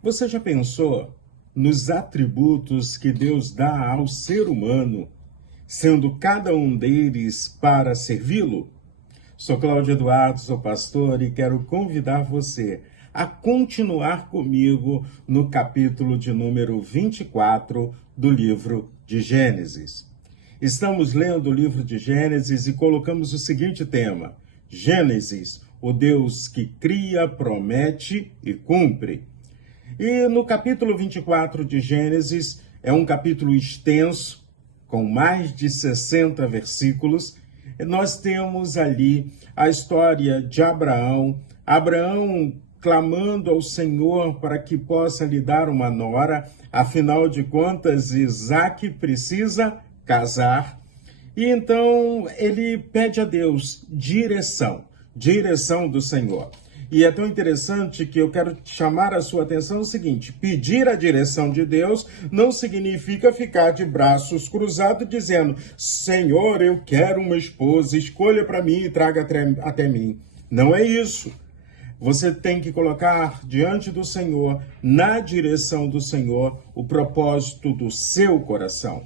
Você já pensou nos atributos que Deus dá ao ser humano, sendo cada um deles para servi-lo? Sou Cláudio Eduardo, sou pastor e quero convidar você a continuar comigo no capítulo de número 24 do livro de Gênesis. Estamos lendo o livro de Gênesis e colocamos o seguinte tema: Gênesis, o Deus que cria, promete e cumpre. E no capítulo 24 de Gênesis, é um capítulo extenso, com mais de 60 versículos. Nós temos ali a história de Abraão clamando ao Senhor para que possa lhe dar uma nora, afinal de contas, Isaque precisa casar. E então ele pede a Deus direção do Senhor. E é tão interessante que eu quero chamar a sua atenção o seguinte: pedir a direção de Deus não significa ficar de braços cruzados dizendo: Senhor, eu quero uma esposa, escolha para mim e traga até mim. Não é isso. Você tem que colocar diante do Senhor, na direção do Senhor, o propósito do seu coração.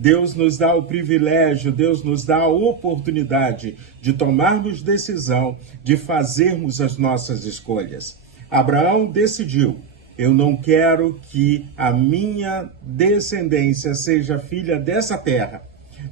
Deus nos dá o privilégio, Deus nos dá a oportunidade de tomarmos decisão, de fazermos as nossas escolhas. Abraão decidiu: eu não quero que a minha descendência seja filha dessa terra.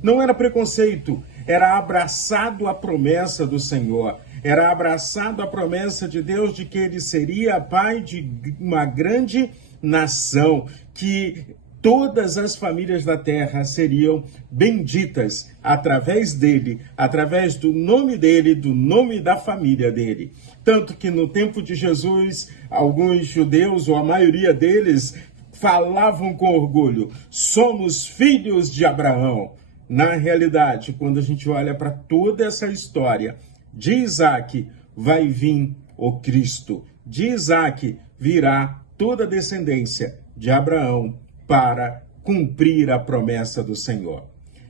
Não era preconceito, era abraçado a promessa do Senhor, era abraçado a promessa de Deus de que ele seria pai de uma grande nação, que todas as famílias da terra seriam benditas através dele, através do nome dele, do nome da família dele. Tanto que no tempo de Jesus, alguns judeus, ou a maioria deles, falavam com orgulho: somos filhos de Abraão. Na realidade, quando a gente olha para toda essa história, de Isaque vai vir o Cristo. De Isaque virá toda a descendência de Abraão, para cumprir a promessa do Senhor.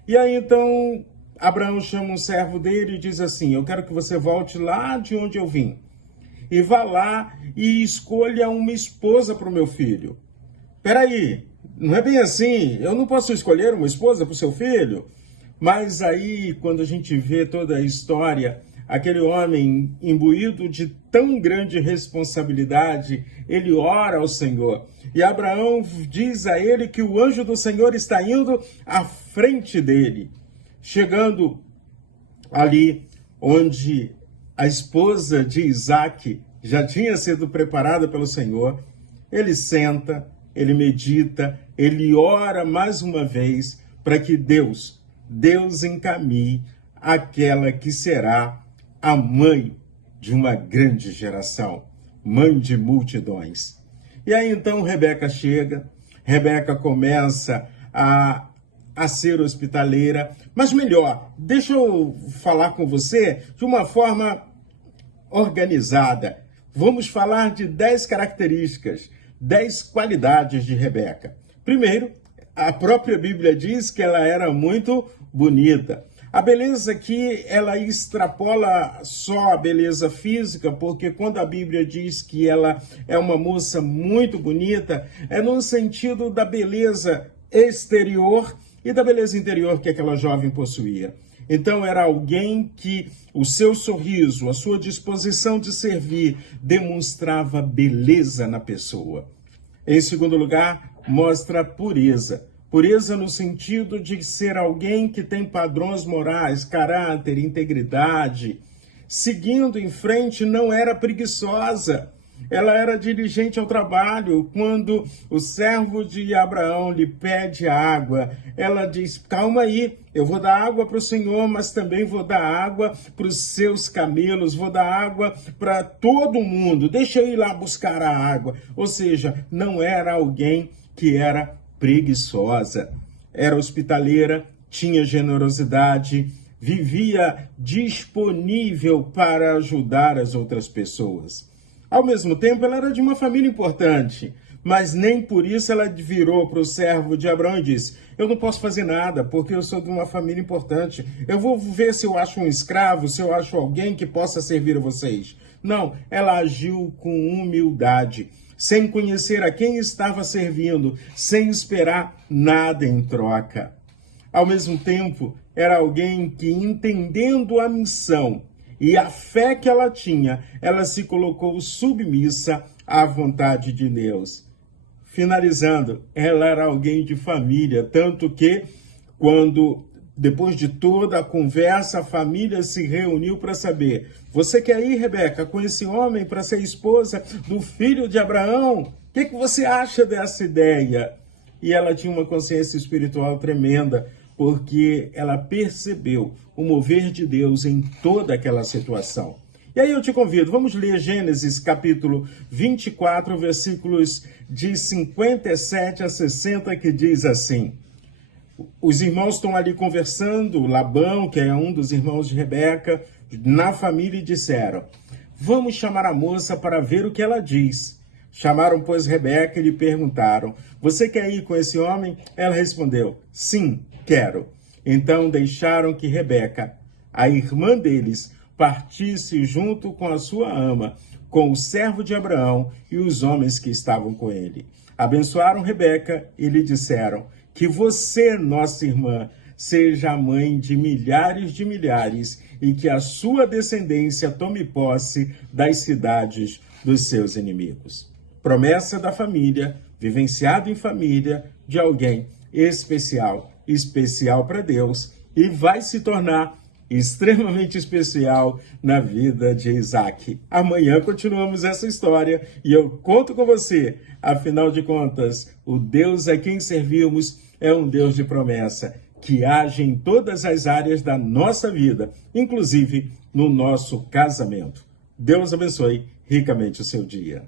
E aí então Abraão chama um servo dele e diz assim: eu quero que você volte lá de onde eu vim e vá lá e escolha uma esposa para o meu filho. Peraí, não é bem assim, eu não posso escolher uma esposa para o seu filho? Mas aí, quando a gente vê toda a história, aquele homem imbuído de tão grande responsabilidade, ele ora ao Senhor. E Abraão diz a ele que o anjo do Senhor está indo à frente dele. Chegando ali onde a esposa de Isaque já tinha sido preparada pelo Senhor, ele senta, ele medita, ele ora mais uma vez para que Deus encaminhe aquela que será a mãe de uma grande geração, mãe de multidões. E aí então Rebeca chega, Rebeca começa a ser hospitaleira, mas melhor, deixa eu falar com você de uma forma organizada. Vamos falar de 10 características, 10 qualidades de Rebeca. Primeiro, a própria Bíblia diz que ela era muito bonita. A beleza aqui, ela extrapola só a beleza física, porque quando a Bíblia diz que ela é uma moça muito bonita, é no sentido da beleza exterior e da beleza interior que aquela jovem possuía. Então era alguém que o seu sorriso, a sua disposição de servir, demonstrava beleza na pessoa. Em segundo lugar, mostra pureza. Pureza no sentido de ser alguém que tem padrões morais, caráter, integridade. Seguindo em frente, não era preguiçosa. Ela era diligente ao trabalho. Quando o servo de Abraão lhe pede água, ela diz: calma aí, eu vou dar água para o Senhor, mas também vou dar água para os seus camelos, vou dar água para todo mundo. Deixa eu ir lá buscar a água. Ou seja, não era alguém que era preguiçosa, era hospitaleira, tinha generosidade, vivia disponível para ajudar as outras pessoas. Ao mesmo tempo, ela era de uma família importante, mas nem por isso ela virou para o servo de Abraão e disse: eu não posso fazer nada, porque eu sou de uma família importante. Eu vou ver se eu acho um escravo, se eu acho alguém que possa servir a vocês. Não, ela agiu com humildade. sem conhecer a quem estava servindo, sem esperar nada em troca. Ao mesmo tempo, era alguém que, entendendo a missão e a fé que ela tinha, ela se colocou submissa à vontade de Deus. Finalizando, ela era alguém de família, tanto que depois de toda a conversa, a família se reuniu para saber: você quer ir, Rebeca, com esse homem para ser esposa do filho de Abraão? O que você acha dessa ideia? E ela tinha uma consciência espiritual tremenda, porque ela percebeu o mover de Deus em toda aquela situação. E aí eu te convido, vamos ler Gênesis capítulo 24, versículos de 57 a 60, que diz assim: os irmãos estão ali conversando, Labão, que é um dos irmãos de Rebeca, na família, e disseram: vamos chamar a moça para ver o que ela diz. Chamaram, pois, Rebeca e lhe perguntaram: você quer ir com esse homem? Ela respondeu: sim, quero. Então deixaram que Rebeca, a irmã deles, partisse junto com a sua ama, com o servo de Abraão e os homens que estavam com ele. Abençoaram Rebeca e lhe disseram: que você, nossa irmã, seja a mãe de milhares, e que a sua descendência tome posse das cidades dos seus inimigos. Promessa da família, vivenciado em família, de alguém especial para Deus, e vai se tornar extremamente especial na vida de Isaac. Amanhã continuamos essa história e eu conto com você. Afinal de contas, o Deus a quem servimos é um Deus de promessa, que age em todas as áreas da nossa vida, inclusive no nosso casamento. Deus abençoe ricamente o seu dia.